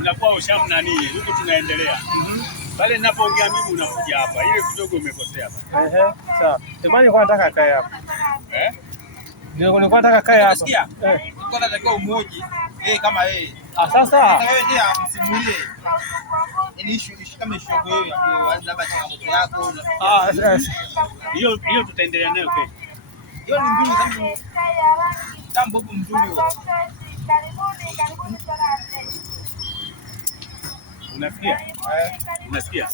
unakuwa ushamnani huko, tunaendelea pale ninapoongea mimi unakuja hapa, ile kidogo umekosea hapa. Sawa. Jamani, nilikuwa nataka kae hapa. Nilikuwa nataka kae hapa. Kwa nataka umoji kama yeye. Sasa wewe ndiye msimulie. Ni issue kama issue yako wewe labda changamoto yako. Hiyo tutaendelea nayo kesho. Hiyo ni nzuri sana. Tambo mzuri huo. Unasikia? Unasikia?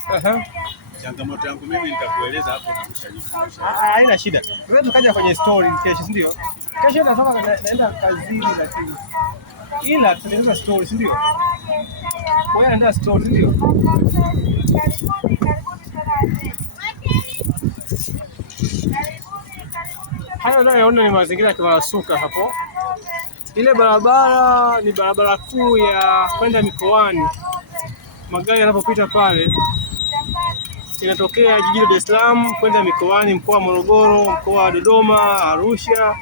Changamoto yangu mimi nitakueleza hapo na kushajifundisha. Haina shida. Wewe tukaja kwenye story kesho, si ndio? Kesho nasema naenda kazini lakini. Ila tutengeneza story, si ndio? Wewe anaenda story, si ndio? Haya unayoona ni mazingira ya Kimarasuka hapo. Ile barabara ni barabara kuu ya kwenda mikoani. Magari yanapopita pale inatokea jijini Dar es Salaam kwenda mikoani, mkoa wa Morogoro, mkoa wa Dodoma, Arusha,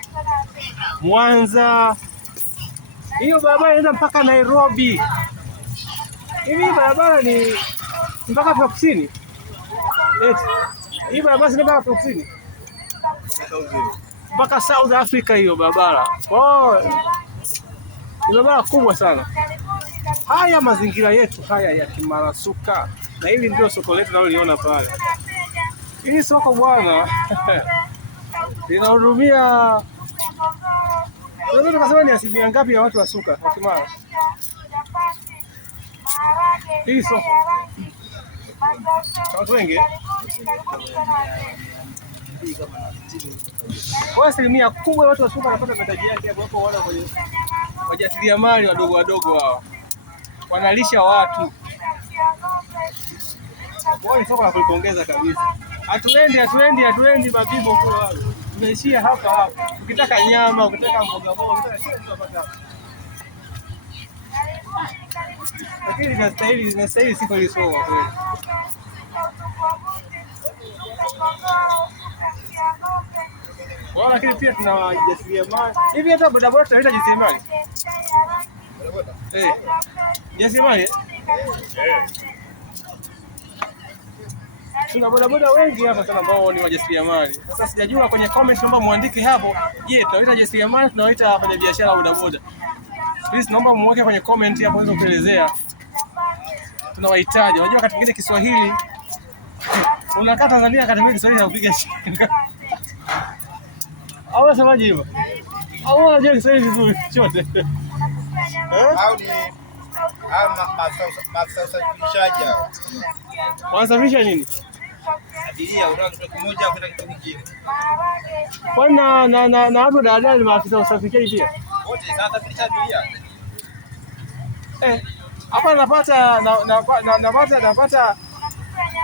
Mwanza. Hiyo barabara inaenda mpaka Nairobi. Hivi barabara ni mpaka Afrika Kusini. Hii barabara ni mpaka Afrika Kusini. Mpaka South Africa hiyo barabara. Ni barabara kubwa sana. Haya mazingira yetu haya ya Kimarasuka, na hili ndio soko letu tunaloliona pale. Hili soko bwana linahudumia, unaweza tukasema ni asilimia ngapi ya watu wa Suka wa Kimara? Hili soko watu wengi, kwa asilimia kubwa watu wa Suka wanapata mahitaji yake hapo. Wana kwenye wajasiriamali wadogo wadogo hawa wanalisha watu. Kwa soko la kulipongeza kabisa. Hatuendi mabibo kwa wao. Tumeishia hapa. Ukitaka nyama, ukitaka mboga mboga, ukitaka kila kitu unapata. Lakini inastahili sifa ile soko kweli. Lakini pia tuna wajasiriamali. Hivi hata bodaboda tunaita jasiriamali. Jasiriamali? Tuna bodaboda wengi hapa sana ambao ni wajasiriamali. Sasa sijajua kwenye comment naomba muandike hapo. Je, tunaita jasiriamali, tunaita wafanya biashara bodaboda? Please naomba muweke kwenye comment hapo unaweza kuelezea. Tunawahitaji. Unajua wakati mwingine Kiswahili unakaa Tanzania, wakati mwingine Kiswahili haupiga shida. Au unasemaje hivyo? Au unajua Kiswahili vizuri chote? Au ni masafirishaji hao. Wanasafirisha nini? Abiria kutoka kimoja kwenda kitu kingine. Kwa na hapo daladala ni maafisa usafirishaji pia. Wote wanasafirisha abiria. Hapa napata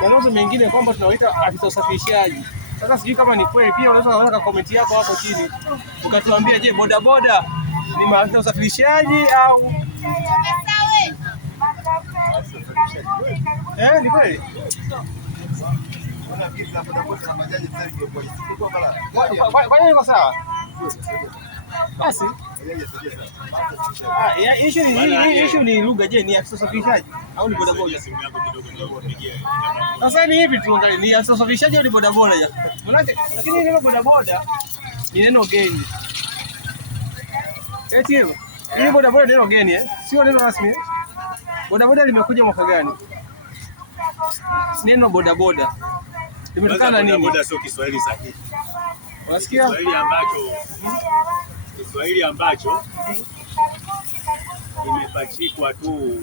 maneno mengine kwamba tunawaita afisa usafirishaji. Sasa sijui kama ni kweli, pia unaweza kuweka comment yako hapo chini. Ukatuambia, je, bodaboda ni maafisa usafirishaji au ni kweli? Kwa nini kwa sawa? Basi. Issue ni lugha. Je, ni afisa usafirishaji au ni bodaboda? Sasa ni hivi tuangalie, ni afisa usafirishaji au ni bodaboda? Manake lakini neno bodaboda ni neno geni. Hiyo. Hii bodaboda neno geni sio neno rasmi. Bodaboda limekuja mwaka gani? Neno bodaboda limetokana na nini? Bodaboda sio Kiswahili sahihi. Unasikia? Kiswahili ambacho imepachikwa tu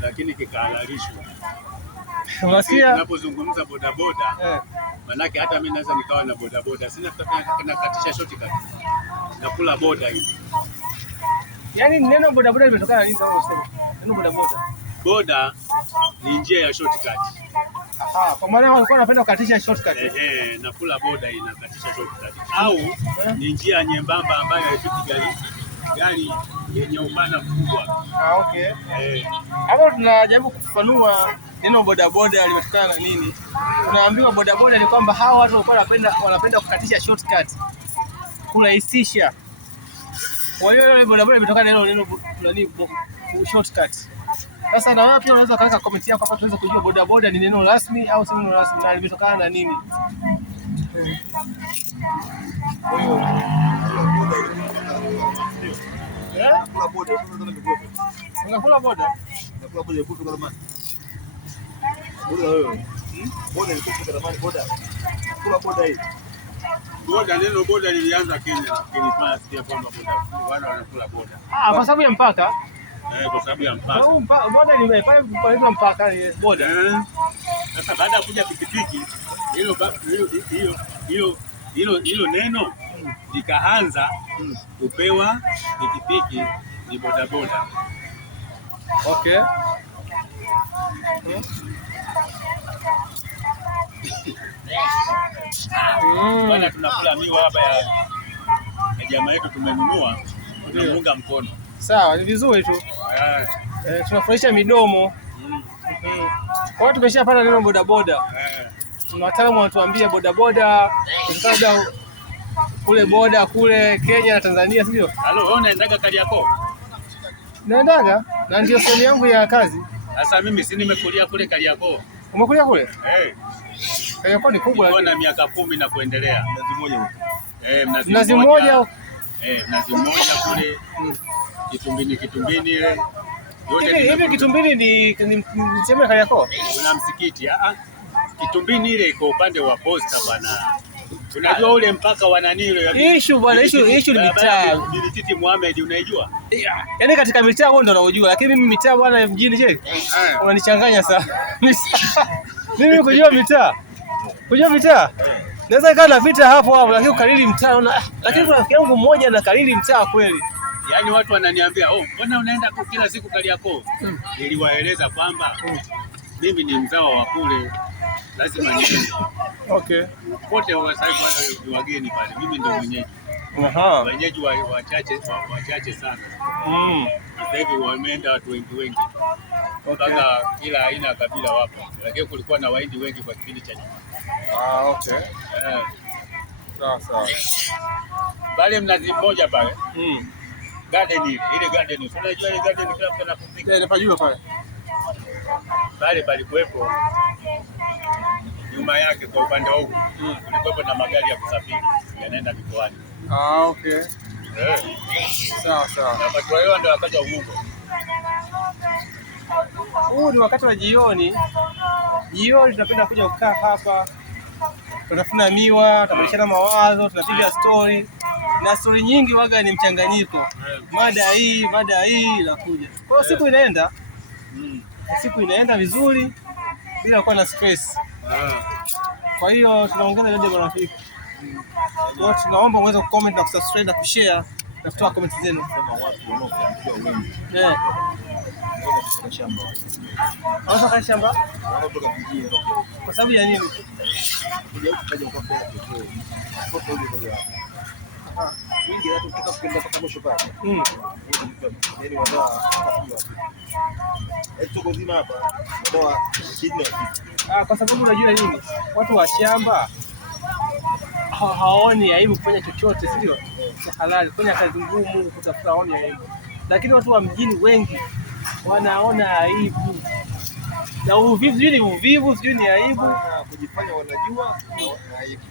lakini kikahalalishwa. Unasikia? Unapozungumza bodaboda, manake hata mimi naweza nikawa na bodaboda. Sina nakatisha shortcut. Nakula boda hii. Yaani neno bodaboda limetokana na nini kama unasema? Neno bodaboda. Boda ni njia ya shortcut. Kwa maana walikuwa wanapenda kukatisha shortcut. Nakula boda inakatisha shortcut. Au ni njia nyembamba ambayo haipiti gari yenye upana mkubwa. Okay. Hapo tunajaribu kufafanua neno bodaboda limetokana na nini. Tunaambiwa bodaboda ni kwamba hawa watu walikuwa wanapenda kukatisha shortcut, kurahisisha. Kwa hiyo bodaboda imetokana na neno shortcut. Sasa na wewe pia unaweza kaweka comment yako hapa tuweze kujua bodaboda ni neno rasmi au si neno rasmi na limetokana na nini. Unakula boda. Unakula boda kutoka Ramani. Boda wewe. Boda ni kutoka Ramani boda. Kula boda hii. Boda, neno boda lilianza Kenya, kilifanya sikia kwamba boda wale wanakula boda. Kwa sababu ya mpaka. Kwa sababu ya mpaka. Boda ni pale kwa mpaka boda. Sasa baada ya kuja pikipiki hilo neno likaanza kupewa pikipiki ni bodaboda. Okay. Bwana tunakula miwa hapa ya jamaa yetu tumenunua, tunaunga mkono. Sawa, ni vizuri tu. Tunafurahisha midomo. Kwa hiyo tumeshapata neno bodaboda. Tuna wataalamu wanatuambia bodaboda labda kule boda kule Kenya na Tanzania, sio? Halo, wewe unaendaga Kariakoo? Naendaga na ndio sehemu yangu ya kazi. Sasa mimi si nimekulia kule Kariakoo. Umekulia kule? Kariakoo ni kubwa. Niko na miaka 10 na kuendelea. Mnazi mmoja. Mnazi mmoja kule. Kitumbini ile. Hivi Kitumbini ni sehemu ya Kariakoo? Kuna msikiti. Kitumbini ile iko upande wa Posta bwana. Unajua ule mpaka wa nani ile? Issue bwana, issue ni mitaa. Bilititi Mohamed unaijua? Yaani katika mitaa wewe ndio unaojua, lakini mimi mitaa bwana mjini je? Unanichanganya sana. Mimi kujua mitaa. Kujua mitaa? Naweza kaa napita hapo lakini ukariri mtaa unaona lakini kuna rafiki yangu mmoja na kariri mtaa kweli. Yaani watu wananiambia, mbona unaenda kila siku Kariakoo? Niliwaeleza kwamba mimi ni mzawa wa kule. Lazima niende. Okay. Wote wasaibu wale ni wageni pale. Mimi ndio mwenyeji. Wenyeji wachache sana. Sasa hivi wameenda watu wengi. Mpaka kila aina ya kabila wapo. Lakini kulikuwa na Wahindi wengi kwa kipindi cha nyuma. Okay. Sawa. Pale Mnazi Mmoja pale. Garden ile garden. Unajua ile garden kila mtu anapumzika. Napajua pale. Pale palikuwepo nyuma yake kwa upande huko kulikuwepo na magari ya kusafiri yanaenda mikoani. Okay. Sawa. Na watu wao ndio wakati wa Ubungo. Huu ni wakati wa jioni. Jioni tunapenda kuja kukaa hapa. Tunafuna miwa, tunabadilishana mawazo, tunapiga story. Na story nyingi waga ni mchanganyiko. Mada hii inakuja. Kwa hiyo siku inaenda. Siku inaenda vizuri bila kuwa na stress. Kwa hiyo tunaongeza idadi ya marafiki. Kwa tunaomba muweze kucomment na kusubscribe na kushare na kutoa comment zenu. Wanatoka shamba? Kwa sababu ya nini? Kwa sababu unajua nini? Watu wa shamba hawaoni aibu kufanya chochote, sio? Cha halali, kufanya kazi ngumu, kutafuta haoni aibu. Lakini watu wa mjini wengi wanaona aibu. Na uvivu sijui ni aibu. Kujifanya wanajua na aibu.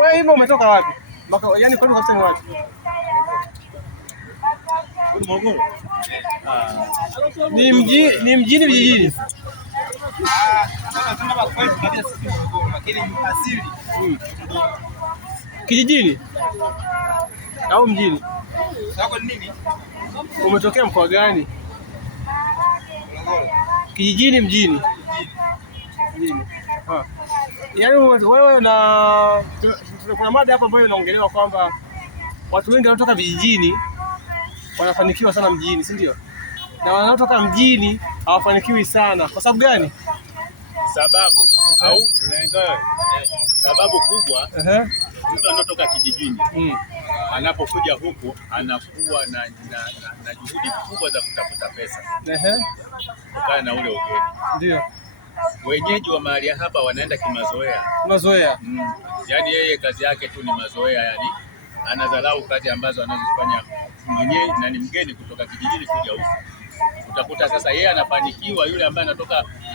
Wewe hivyo umetoka wapi? Yaani kwani kabisa ni wapi? Ni mjini vijijini. Kijijini au mjini? Umetokea mkoa gani? Kijijini, mjini. Yaani wewe na kuna mada hapa ambayo inaongelewa kwamba watu wengi wanatoka vijijini wanafanikiwa sana mjini, si ndio? Na wanaotoka mjini hawafanikiwi sana. Kwa sababu gani? Sababu au unaelewa? Sababu kubwa, mtu anatoka kijijini anapokuja huku anakuwa na juhudi kubwa za kutafuta pesa. Kutokana na ule ugeni. Ndio. Wenyeji wa mahali hapa wanaenda kimazoea. Mazoea. Yaani yeye kazi yake tu ni mazoea, yani anadharau kazi ambazo anazofanya mwenyewe na ni mgeni kutoka kijijini kuja huku. utakuta sasa yeye anafanikiwa, yule ambaye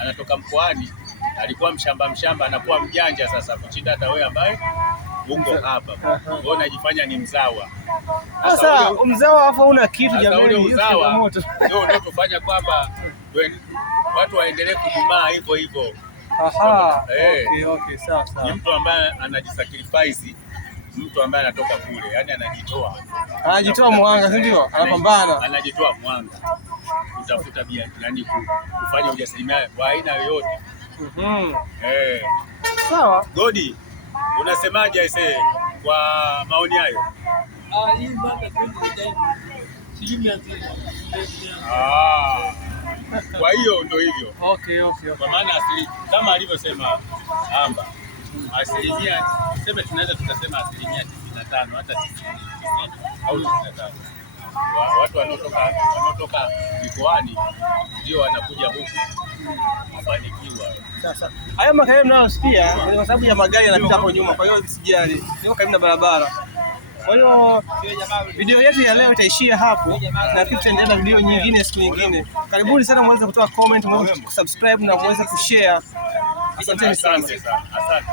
anatoka mkoani alikuwa mshamba anakuwa mjanja sasa kushinda hata wewe ambaye uko hapa. Wewe unajifanya ni mzawa. Sasa mzawa hapo una kitu jamani, ule uzawa ndio tufanya kwamba watu waendelee kudumaa hivyo hivyo. Aha. Okay, sawa. Ni mtu ambaye anajisacrifice, mtu ambaye anatoka kule, yani anajitoa mwanga, si ndio? Anapambana, anajitoa mwanga kutafuta yani kufanya ujasiriamali wa aina yoyote. Sawa. Godi, unasemaje aisee kwa maoni hayo? Kwa hiyo ndio hivyo. Okay. Kwa maana kama alivyosema Amba, asilimia sema tunaweza tukasema 95 hata 90 au 95. Watu wanaotoka mikoani ndio wanakuja huku kufanikiwa. Sasa haya magari mnayosikia ni kwa sababu ya magari yanapita hapo nyuma, kwa hiyo usijali, niko karibu na barabara. Kwa hiyo video yetu ya leo itaishia hapo, na kisha tutaendelea na video nyingine siku nyingine. Karibuni sana, muweze kutoa comment, muweze kusubscribe na muweze kushare. Asante sana. Asante.